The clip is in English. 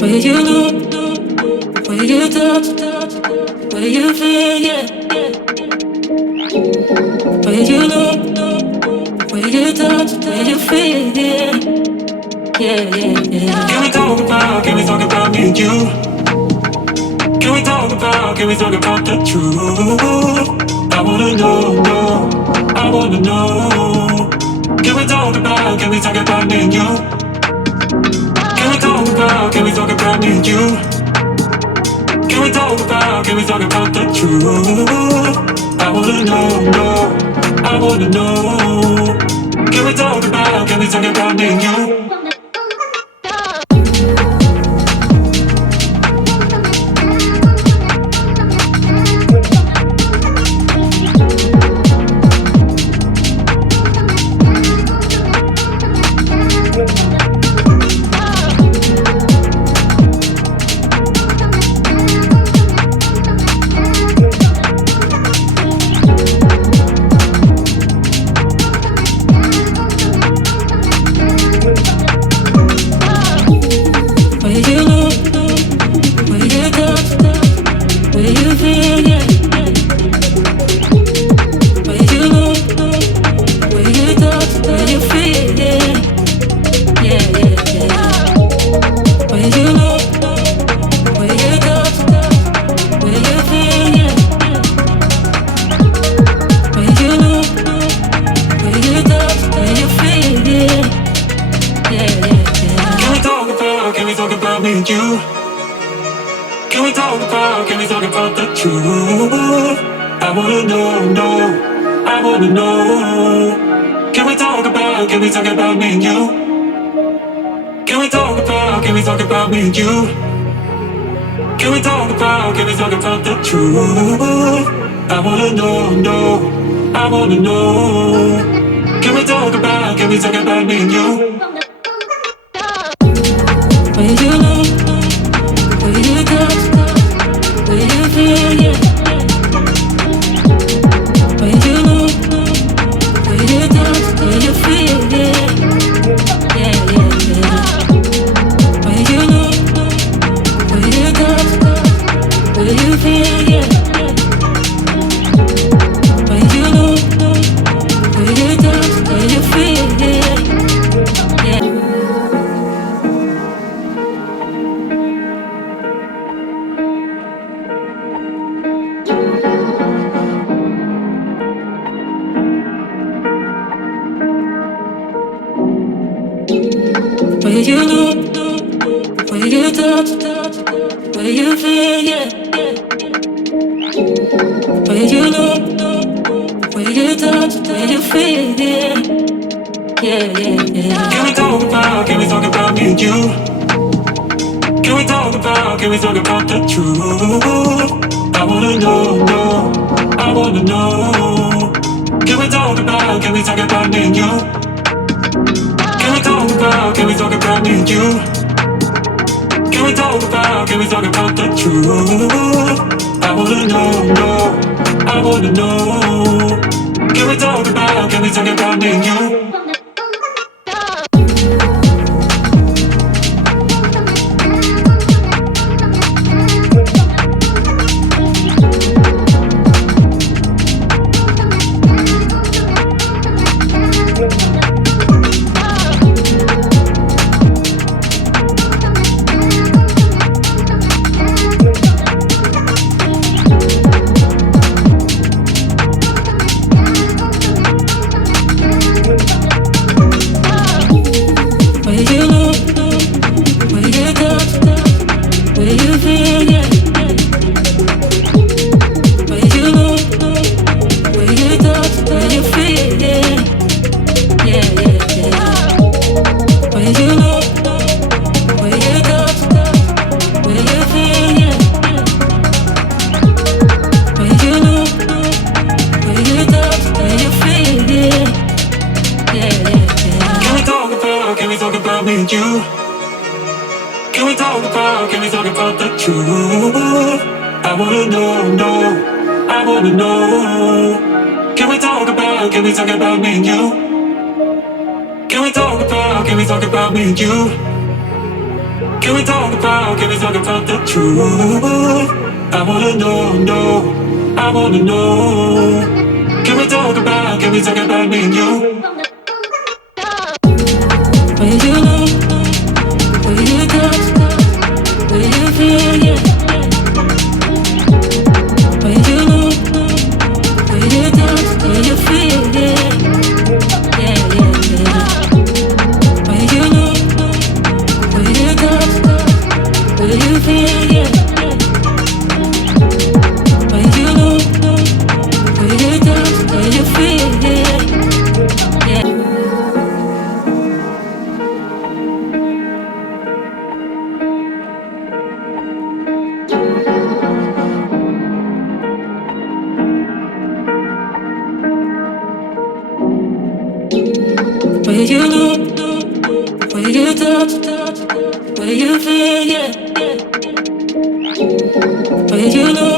Where you look, where you touch, where you feel, yeah. Where you look, where you touch, where you feel, yeah. Yeah, yeah, yeah. Can we talk about me and you? Can we talk about the truth? I wanna know, no, I wanna know. Can we talk about me and you? Can we talk about me and you? Can we talk about the truth? I wanna know, no, I wanna know. Can we talk about me and you? Can we talk about the truth? I wanna know, no, I wanna know. Can we talk about me and you? Can we talk about me and you? Can we talk about the truth? I wanna know, no, I wanna know. Can we talk about me and you? Where you look, where you touch, where you feel, yeah. Where you look, where you touch, where you feel, yeah. Yeah, yeah, yeah. Where you look, where you touch, where you feel, yeah. Where you look, where you touch, where you feel, yeah. Yeah. Where you look, where you touch, where you feel, yeah. Where you look, where you touch, where you feel, yeah. Yeah, yeah, yeah. Can we talk about me and you? Can we talk about the truth? I wanna know, no, I wanna know. Can we talk about me and you? Can we talk about me and you? Can we talk about the truth? I wanna know, no, I wanna know. Can we talk about me and you? Can we talk about the truth? I wanna know, no, I wanna know. Can we talk about me and you? Can we talk about me and you? Can we talk about the truth? I wanna know, no, I wanna know. Can we talk about me and you? Will you know, will you touch, will you feel, yeah. Will you know, will you touch, will you feel, yeah. Yeah, yeah, yeah. Will you know, will you touch, will you feel, yeah. Will you know, will you touch, will you feel, yeah. Yeah. Will you know, will you touch, will you feel, yeah. Will you know